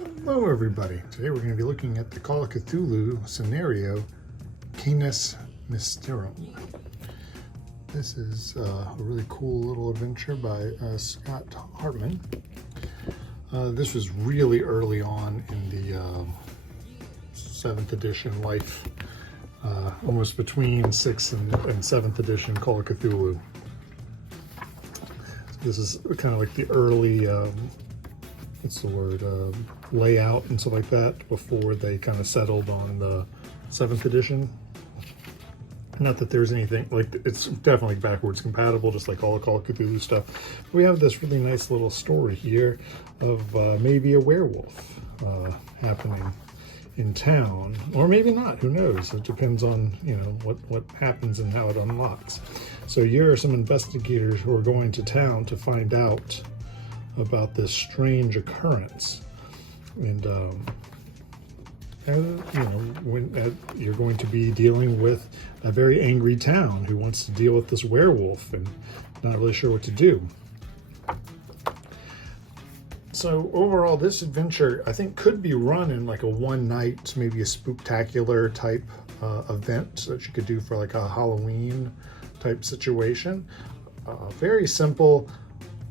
Hello everybody, today we're going to be looking at the Call of Cthulhu scenario, Canis Mysterium. This is a really cool little adventure by Scott Hartman. This was really early on in the 7th edition life, almost between 6th and 7th edition Call of Cthulhu. This is kind of like the early what's the word, layout and stuff like that before they kind of settled on the 7th edition. Not that there's anything, like, it's definitely backwards compatible, just like all the Call of Cthulhu stuff. We have this really nice little story here of maybe a werewolf happening in town, or maybe not, who knows? It depends on, you know, what happens and how it unlocks. So here are some investigators who are going to town to find out about this strange occurrence, and you know, you're going to be dealing with a very angry town who wants to deal with this werewolf and not really sure what to do. So overall, this adventure I think could be run in like a one night, maybe a spooktacular type event that you could do for like a Halloween type situation. Very simple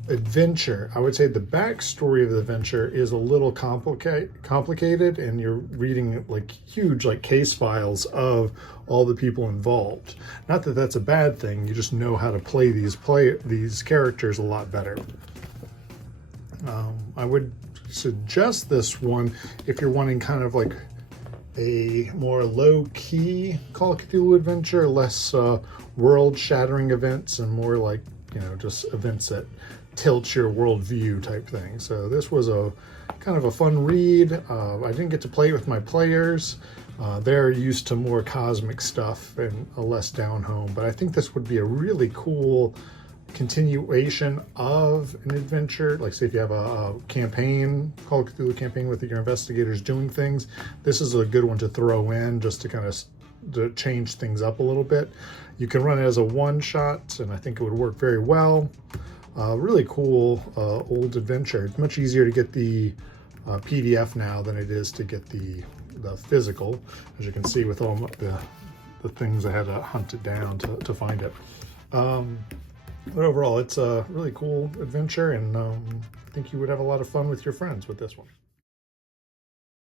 adventure. I would say the backstory of the adventure is a little complicated, and you're reading like huge like case files of all the people involved. Not that that's a bad thing, you just know how to play these characters a lot better. I would suggest this one if you're wanting kind of like a more low-key Call of Cthulhu adventure, less world-shattering events and more like, you know, just events that tilt your worldview type thing. So this was a kind of a fun read. I didn't get to play it with my players. They're used to more cosmic stuff and a less down home, but I think this would be a really cool continuation of an adventure. Like, say if you have a campaign, Call of Cthulhu campaign with your investigators doing things, this is a good one to throw in just to kind of to change things up a little bit. You can run it as a one-shot, and I think it would work very well. Really cool old adventure. It's much easier to get the PDF now than it is to get the physical, as you can see with all the things I had to hunt it down to find it. But overall, it's a really cool adventure, and I think you would have a lot of fun with your friends with this one.